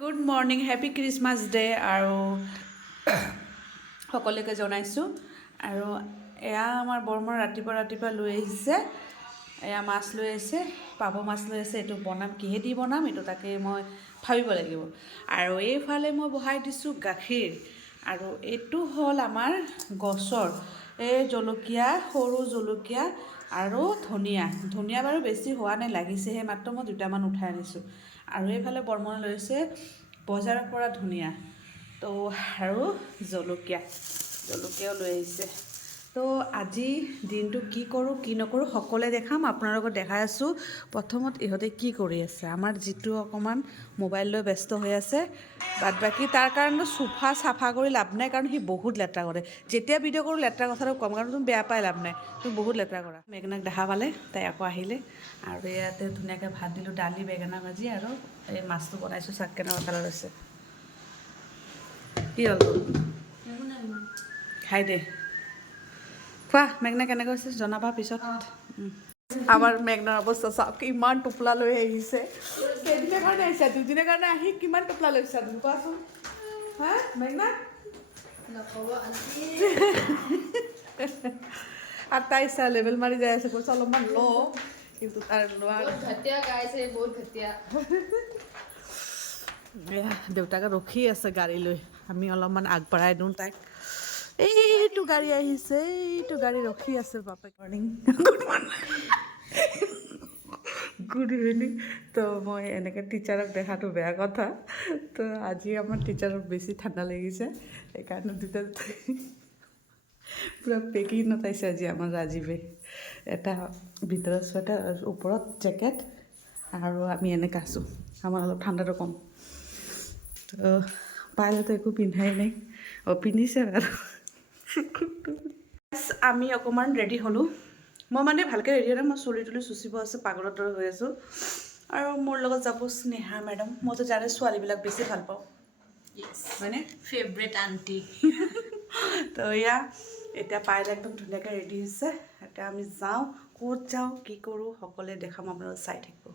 Good morning, happy Christmas day আৰু সকলোকে জনাইছোঁ। আৰু এয়া আমাৰ বৰমাৰ ৰাতিপুৱা লৈ আহিছে, এয়া মাছ লৈ আহিছে, পাভ মাছ লৈ আহিছে। এইটো বনাম, কিহেদি বনাম এইটো তাকে মই ভাবিব লাগিব। আৰু এইফালে মই বহাই দিছোঁ গাখীৰ, আৰু এইটো হ'ল আমাৰ গছৰ এই জলকীয়া, সৰু জলকীয়া আৰু ধনিয়া বাৰু বেছি হোৱা নাই, লাগিছেহে মাত্ৰ, মই দুটামান উঠাই আনিছোঁ। আৰু এইফালে বৰ্মনে লৈছে বজাৰৰ পৰা ধনিয়া তো, আৰু জলকীয়াও লৈ আহিছে। তো আজি দিনটো কি কৰোঁ কি নকৰোঁ সকলোৱে দেখাম, আপোনাৰ লগত দেখাই আছোঁ। প্ৰথমত ইহঁতে কি কৰি আছে, আমাৰ যিটো অকণমান মোবাইল লৈ ব্যস্ত হৈ আছে। বাদ বাকী তাৰ কাৰণে চোফা চাফা কৰি লাভ নাই, কাৰণ সি বহুত লেতেৰা কৰে। যেতিয়া ভিডিঅ' কৰোঁ লেতেৰা কথাটো কম, কাৰণ তুমি বেয়া পাই লাভ নাই, তুমি বহুত লেতেৰা কৰা। মেঘনাক দেখা পালে, তাই আকৌ আহিলে। আৰু ইয়াতে ধুনীয়াকৈ ভাত দিলোঁ, দালি, বেঙেনা ভাজি, আৰু এই মাছটো বনাইছোঁ। চাক কেনেকুৱা কালাৰ হৈছে, কি হ'ল খাই দে, খোৱা। মেঘনা কেনেকৈ হৈছে জনাবা পিছত। আমাৰ মেঘনাৰ অৱস্থা চাওক, ইমান টোপোলা লৈ আহিছে। কেইদিনৰ কাৰণে আহিছা, দুদিনৰ কাৰণে আহি কিমান টোপোলা লৈছা তুমি কোৱাচোন। হা মেঘনা আৰু তাই চা লেবেল মাৰি যাই আছে, কৈছে অলপমান ল, কিন্তু তাৰ লোৱা দেউতাকে ৰখি আছে গাড়ী লৈ, আমি অলপমান আগবঢ়াই দিওঁ তাইক। এইটো গাড়ী আহিছে, এইটো গাড়ী ৰখি আছে। বাপেক মৰ্ণিং, গুড ইভিনিং। তো মই এনেকৈ টিচাৰক দেখাটো বেয়া কথা, তো আজি আমাৰ টিচাৰক বেছি ঠাণ্ডা লাগিছে, সেইকাৰণে দুটা পূৰা পেকিং নটাইছে আজি আমাৰ ৰাজীৱে। এটা ভিতৰত চুৱেটাৰ আৰু ওপৰত জেকেট, আৰু আমি এনেকৈ আছোঁ, আমাৰ অলপ ঠাণ্ডাটো কম। তো পাইলেতো একো পিন্ধাই নাই, পিন্ধিছে বাৰু। আমি অকণমান ৰেডি হ'লোঁ। মই মানে ভালকৈ ৰেডি হ'লে, মই চুলি তুলি চুচিব আছে, পাগলৰ দৰে হৈ আছোঁ। আৰু মোৰ লগত যাব স্নেহা মেডাম, মইতো জানে ছোৱালীবিলাক বেছি ভাল পাওঁ, হয়নে, ফেভৰেট আণ্টি। তো এয়া এতিয়া পাইলে একদম ধুনীয়াকৈ ৰেডি হৈছে। এতিয়া আমি যাওঁ, ক'ত যাওঁ কি কৰোঁ সকলোৱে দেখাম, আপোনালোকে চাই থাকিব।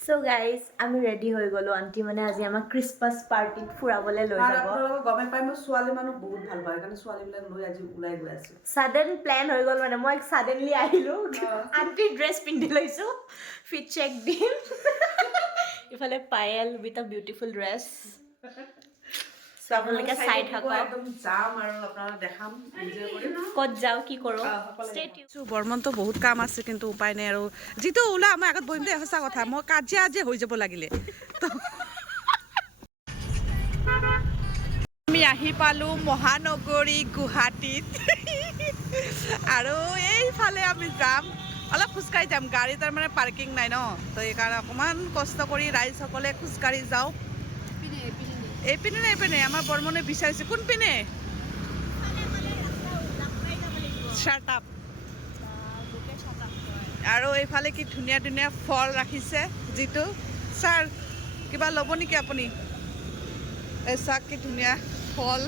সো গাইজ, আমি ৰেডি হৈ গ'লোঁ। আণ্টি মানে আজি আমাক ক্ৰিছমাছ পাৰ্টিত ফুৰাবলৈ লৈ যাব। আপোনালোকে গমে পাই, মই ছোৱালী মানুহ বহুত ভাল পাওঁ, সেইকাৰণে ছোৱালীবিলাক লৈ আজি ওলাই গৈ আছোঁ। ছাডেন প্লেন হৈ গ'ল, মানে মই ছাডেনলি আহিলোঁ, আণ্টিৰ ড্ৰেছ পিন্ধি লৈছোঁ, ফিট চেক দিম। ইফালে Payel with a beautiful dress. আপোনালোকে চাই থাকক, একদম যাম আৰু আপোনালোকক দেখাম, এনজয় কৰিম। ক'ত যাওঁ কি কৰোঁ। বৰ্মনটো বহুত কাম আছে, কিন্তু উপায় নাই আৰু। যিটো ওলা মই আগত বহিম দেই, সঁচা কথা, মই কাজিয়া আজি হৈ যাব লাগিলে। আমি আহি পালোঁ মহানগৰী গুৱাহাটীত, আৰু এইফালে আমি যাম, অলপ খোজকাঢ়ি যাম, গাড়ী তাৰমানে পাৰ্কিং নাই ন, তো সেইকাৰণে অকণমান কষ্ট কৰি ৰাইজসকলে খোজকাঢ়ি যাওঁ। এইপিনে আমাৰ বৰ্মনে বিচাৰিছে, কোনপিনে শ্বাৰ্ট আপ। আৰু এইফালে কি ধুনীয়া ধুনীয়া ফল ৰাখিছে, যিটো ছাৰ কিবা ল'ব নেকি আপুনি? এই চাওক কি ধুনীয়া ফল,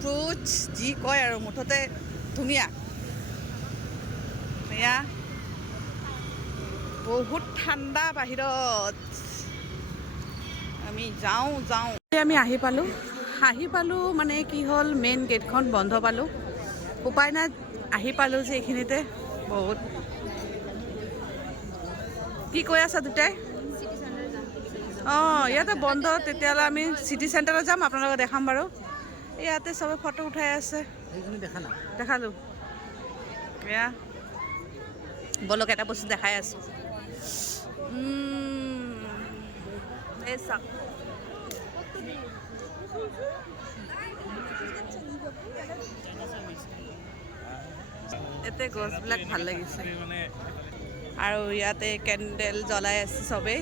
ফ্ৰুটছ যি কয় আৰু, মুঠতে ধুনীয়া। এয়া বহুত ঠাণ্ডা বাহিৰত, আমি যাওঁ। আমি আহি পালোঁ মানে কি হ'ল, মেইন গেটখন বন্ধ পালোঁ, উপায় নাই, আহি পালোঁ যে এইখিনিতে। বহুত কি কৈ আছা দুটাই? অঁ, ইয়াতে বন্ধ, তেতিয়াহ'লে আমি চিটি চেণ্টাৰত যাম, আপোনালোকক দেখাম বাৰু। ইয়াতে চবে ফটো উঠাই আছে, দেখালোঁ। এয়া বলক এটা বস্তু দেখাই আছোঁ, এই চাওক, ইয়াতে গছবিলাক ভাল লাগিছে, আৰু ইয়াতে কেণ্ডেল জ্বলাই আছে চবেই।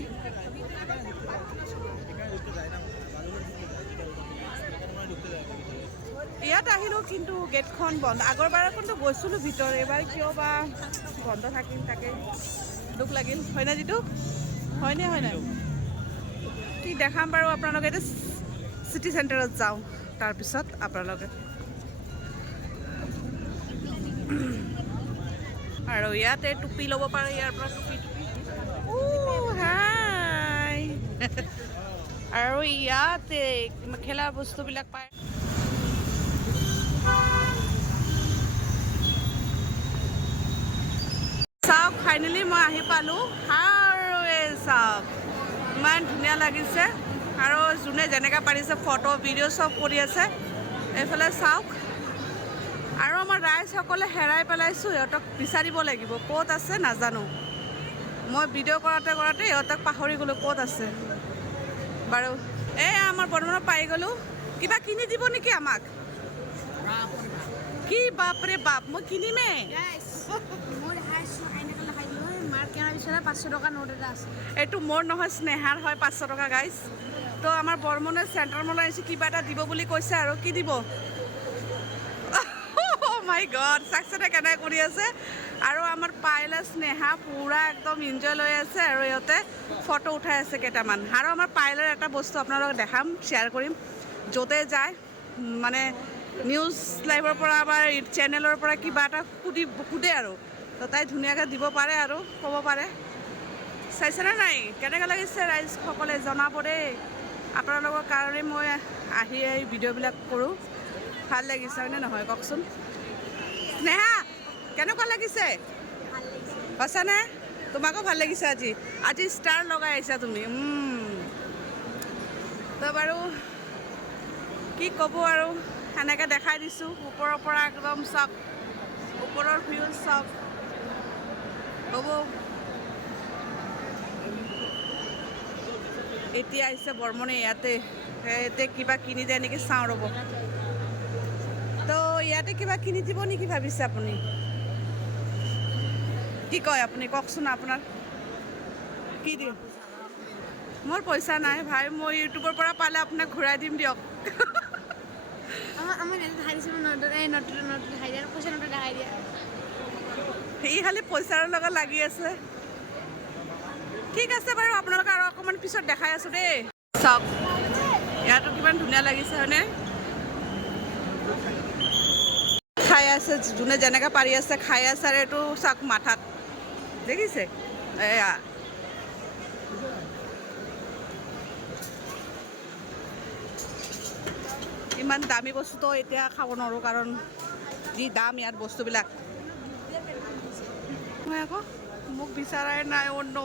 ইয়াত আহিলোঁ, কিন্তু গেটখন বন্ধ। আগৰবাৰ কিন্তু গৈছিলোঁ ভিতৰত, এইবাৰ কিয় বা বন্ধ থাকিল, তাকে দুখ লাগিল। হয়নে যিটো, হয়নে কি দেখাম বাৰু আপোনালোকে। এতিয়া চিটি চেণ্টাৰত যাওঁ, তাৰপিছত আপোনালোকে। আৰু ইয়াতে টুপি ল'ব পাৰে, ইয়াৰ পৰা টুপি। হা আৰু ইয়াতে খেলা বস্তুবিলাক পায়। চাওক ফাইনেলি মই আহি পালোঁ আৰু এই চাওক ইমান ধুনীয়া লাগিছে আৰু যোনে যেনেকৈ পাৰিছে ফটো ভিডিঅ' চব কৰি আছে। এইফালে চাওক আৰু আমাৰ ৰাইজসকলে হেৰাই পেলাইছোঁ, সিহঁতক বিচাৰিব লাগিব ক'ত আছে নাজানো। মই ভিডিঅ' কৰাতে কৰাতে সিহঁতক পাহৰি গ'লোঁ ক'ত আছে বাৰু। এই আমাৰ বৰ্মনত পাই গ'লোঁ। কিবা কিনি দিব নেকি আমাক? কি বাপৰে বাপ, মই কিনিমেই। এইটো মোৰ নহয়, স্নেহাৰ হয় 500 টকা গাইজ। তো আমাৰ বৰ্মনে চেণ্টাৰ মল আহিছে, কিবা এটা দিব বুলি কৈছে আৰু কি দিব? মাই গড, চাকচেনে কেনেকৈ কৰি আছে। আৰু আমাৰ পাইলে স্নেহা পূৰা একদম এনজয় লৈ আছে আৰু সিহঁতে ফটো উঠাই আছে কেইটামান। আৰু আমাৰ পাইলৰ এটা বস্তু আপোনালোকক দেখাম, শ্বেয়াৰ কৰিম। য'তে যায় মানে নিউজ লাইভৰ পৰা বা চেনেলৰ পৰা কিবা এটা সোধে আৰু তো তাই ধুনীয়াকৈ দিব পাৰে আৰু ক'ব পাৰে। চাইছেনে নাই? কেনেকৈ লাগিছে ৰাইজসকলে জনাব দেই। আপোনালোকৰ কাৰণে মই আহি এই ভিডিঅ'বিলাক কৰোঁ। ভাল লাগিছে হয়নে নহয় কওকচোন? স্নেহা কেনেকুৱা লাগিছে? সঁচানে? তোমাকো ভাল লাগিছে আজি? আজি ষ্টাৰ লগাই আহিছা তুমি। তো বাৰু কি ক'ব আৰু, সেনেকৈ দেখাই দিছোঁ ওপৰৰ পৰা একদম চাওক, ওপৰৰ ভিউ চাওক। হ'ব এতিয়া আহিছে বৰ্মনে, ইয়াতে কিবা কিনি দিয়ে নেকি চাওঁ ৰ'ব। তো ইয়াতে কিবা কিনি দিব নেকি ভাবিছে আপুনি? কি কয় আপুনি কওকচোন, আপোনাৰ কি দিম? মোৰ পইচা নাই ভাই, মই ইউটিউবৰ পৰা পালে আপোনাক ঘূৰাই দিম দিয়ক। সি খালি পইচাৰ লগত লাগি আছে। ঠিক আছে বাৰু, আপোনালোকে আৰু অকণমান পিছত দেখাই আছোঁ দেই। চাওক ইয়াতো কিমান ধুনীয়া লাগিছে হয়নে? খাই আছে, যোনে যেনেকৈ পাৰি আছে খাই আছে। আৰু এইটো চাওক মাথাত দেখিছে, এয়া ইমান দামী বস্তুটো এতিয়া খাব নোৱাৰোঁ, কাৰণ যি দাম ইয়াত বস্তুবিলাক। মই আকৌ মোক বিচাৰাই নাই। অন্য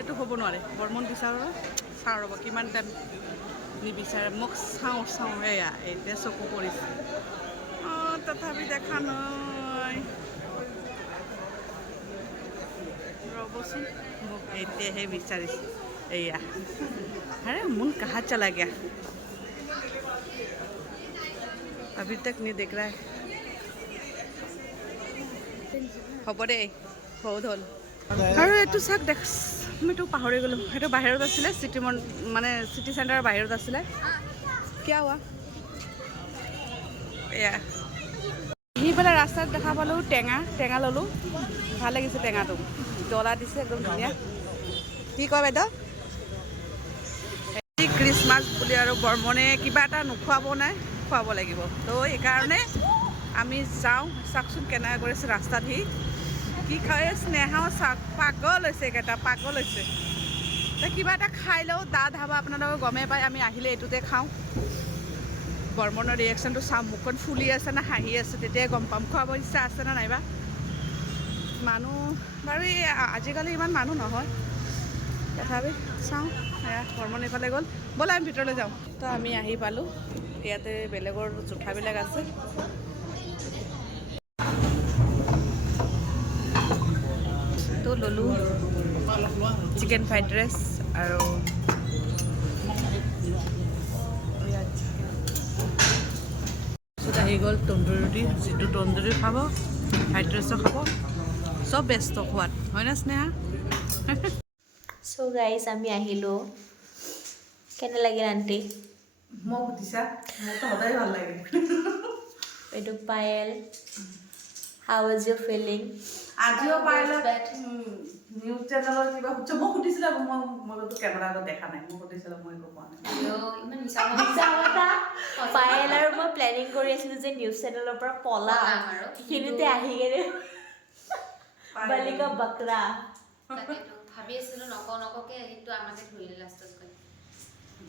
এইটো হ'ব নোৱাৰে, বৰ্মন বিচাৰোঁ। চাওঁ ৰ'ব কিমান টাইম নিবিচাৰে মোক। চাওঁ এয়া এতিয়া চকু পৰিছে। তথাপি দেখা নাই। ৰ'বচোন, মোক এতিয়াহে বিচাৰিছে। এয়া আৰে মুন কাহাত চলা গয়া, अभी तक नहीं देख रहा है। হ'ব দেই, বহুত হ'ল। আৰু এইটো চাওক দেখ, মইতো পাহৰি গ'লোঁ। সেইটো বাহিৰত আছিলে, মানে চিটি চেণ্টাৰৰ বাহিৰত আছিলে। কিয় হোৱা এয়া আহি পেলাই ৰাস্তাত দেখা পালোঁ টেঙা ল'লোঁ। ভাল লাগিছে টেঙাটো, জ্বলা দিছে একদম ধুনীয়া। কি কয় বাইদেউ? ক্ৰিছমাছ বুলি আৰু বৰ্মনে কিবা এটা নোখোৱাব নাই, খুৱাব লাগিব। তো সেইকাৰণে আমি যাওঁ। চাওকচোন কেনেকৈ কৰিছে ৰাস্তাত সি কি খায়। স্নেহাও চাওক পাগল হৈছে, একেটা পাগল হৈছে। তো কিবা এটা খাই লওঁ, ধাবা আপোনালোকে গমেই পায়। আমি আহিলে এইটোতে খাওঁ। বৰ্মনৰ ৰিয়েকশ্যনটো চাওঁ, মুখখন ফুলি আছে না হাঁহি আছে, তেতিয়াই গম পাম খুৱাব ইচ্ছা আছে না নাইবা। মানুহ বাৰু আজিকালি ইমান মানুহ নহয়, তথাপি চাওঁ। এয়া বৰ্মন এইফালে গ'ল, ব'লা আমি ভিতৰলৈ যাওঁ। তো আমি আহি পালোঁ, ইয়াতে বেলেগৰ জোঠাবিলাক আছে। তো ল'লোঁ চিকেন ফ্ৰাইড ৰাইচ আৰু আহি গ'ল তন্দুৰী ৰুটি। যিটো তন্দুৰী খাব, ফ্ৰাইড ৰাইচো খাব, চব ব্যস্ত খোৱাত হয়নে স্নেহা? চ' গাইজ আমি আহিলোঁ। কেনে লাগিল আণ্টি? মোক সুধিছা, মোৰতো সদায় ভাল লাগে। এইটো পায়েল, হাউ ইজ ইউৰ ফিলিং? আজিও পায়েলক নিউজ চেনেলৰ কিবা সুধিছে, মোক সুধিছিলে। মইতো কেমেৰা আগত দেখা নাই, মোক সুধিছিলে, মই একো কোৱা নাই। পায়েল আৰু মই প্লেনিং কৰি আছিলোঁ যে নিউজ চেনেলৰ পৰা পলাম, সেইখিনিতে আহি কেনে বালিকা বকৰা। ভাবি আছিলোঁ নকওঁকে সেইটো আমাকে ধৰিলে লাষ্টত গৈ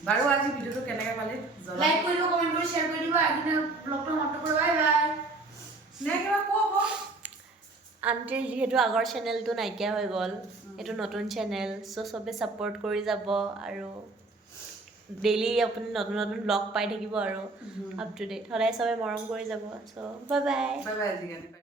বাৰু আজি ভিডিঅ'টো কেনেকৈ পালে লাইক কৰিব কমেণ্ট কৰি শ্বেয়াৰ কৰি দিবা আগদিনা ব্লগটো সমাপ্ত কৰিব বাই বাই নে কিবা ক'ব আণ্টিৰ যিহেতু আগৰ চেনেলটো নাইকিয়া হৈ গ'ল এইটো নতুন চেনেল চ' চবে ছাপৰ্ট কৰি যাব আৰু ডেইলি আপুনি নতুন নতুন ব্লগ পাই থাকিব আৰু আপ টু ডেট সদায় চবে মৰম কৰি যাব চ' বাই বাই বাই বাই আজিকালি